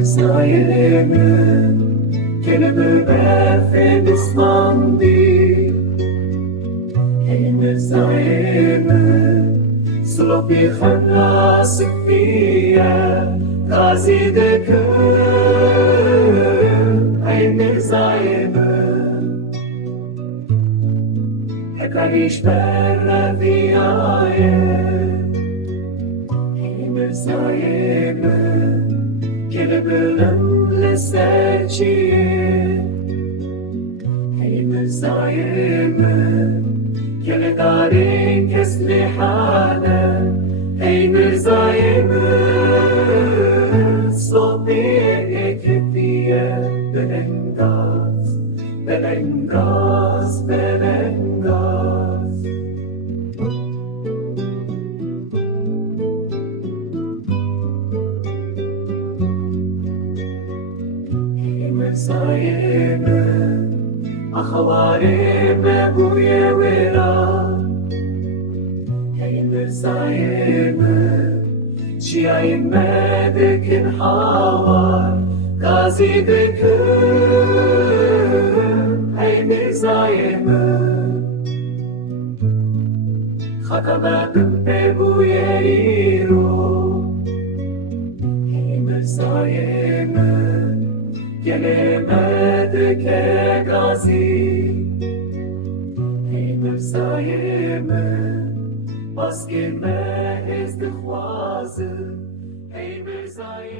mîrzayê kelê berfê nixumandî mîrzayê Silopî xemla sipî Gazî dikim mîrzayê Hekarî reviyaye mîrzayê kelê bilind çiyê mîrzayê kelê darên kesk hene mîrzayê Silopî ketiye Belengaz Belengaz Belengaz mîrzayê hawarê bûye wêran mîrzayê çiyayên dikin hawar Gazî dikim mîrzayê Xaka binpê bûye mîrzayê gelê dike Gazî mîrzayê baskên dixwazin mîrzayê